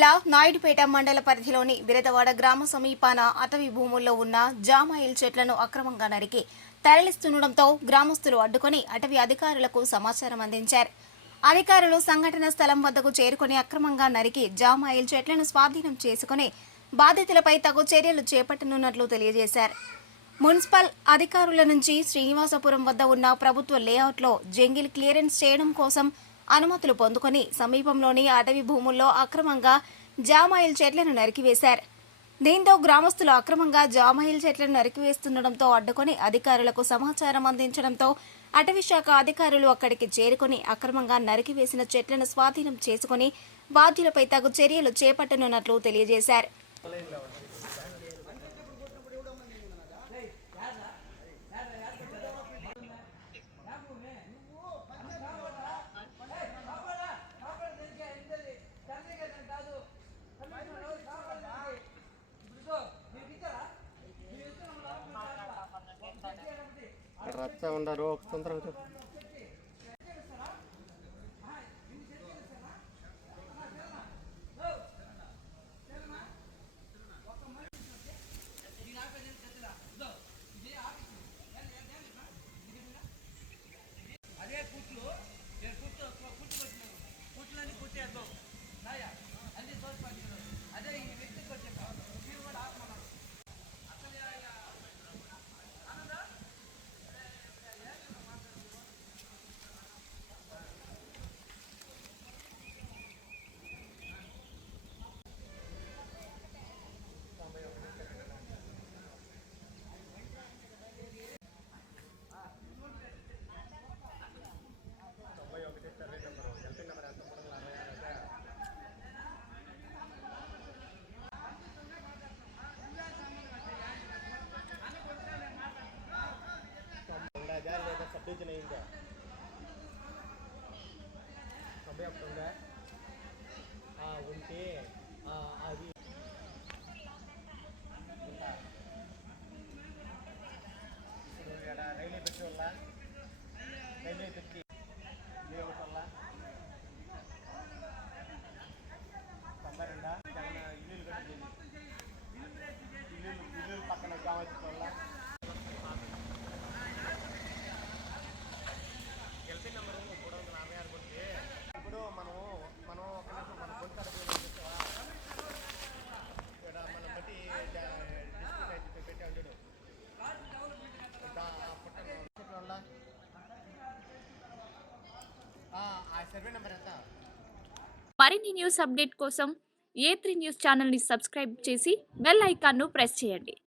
జిల్లా నాయుడుపేట మండల పరిధిలోని బిరదవాడ గ్రామ సమీపాన అటవీ భూముల్లో ఉన్న జామాయిల్ చెట్లను అక్రమంగా నరికి తరలిస్తుండటంతో గ్రామస్తులు అడ్డుకొని అటవీ అధికారులకు సమాచారం అందించారు. అధికారులు సంఘటన స్థలం వద్దకు చేరుకుని అక్రమంగా నరికి జామాయిల్ చెట్లను స్వాధీనం చేసుకుని బాధితులపై తగు చర్యలు చేపట్టనున్నట్లు తెలియజేశారు. మున్సిపల్ అధికారుల నుంచి శ్రీనివాసపురం వద్ద ఉన్న ప్రభుత్వ లేఅవుట్లో జంగిల్ క్లియరెన్స్ చేయడం కోసం అనుమతులు పొందుకొని సమీపంలోని అటవీ భూముల్లో అక్రమంగా జామాయిల్ చెట్లను నరికివేశారు. దీంతో గ్రామస్తులు అక్రమంగా జామాయిల్ చెట్లను నరికివేస్తుండటంతో అడ్డుకొని అధికారులకు సమాచారం అందించడంతో అటవీ శాఖ అధికారులు అక్కడికి చేరుకుని అక్రమంగా నరికివేసిన చెట్లను స్వాధీనం చేసుకుని బాధ్యులపై తగు చర్యలు చేపట్టనున్నట్లు తెలియజేశారు. రచ్చ ఉండరు తొందరగా सब डिवीजन अయిందా సభ్య ఉందా ఉంటే అది రైల్వే పెట్టి వల్ల రైల్వే పెట్టి లేఅవుట్ వల్ల తొందరగా ఇల్లు కట్టి ఇల్లు పక్కన కావచ్చు వల్ల మరిన్ని న్యూస్ అప్డేట్ కోసం A3 న్యూస్ ఛానల్ని సబ్స్క్రైబ్ చేసి బెల్ ఐకాన్ను ప్రెస్ చేయండి.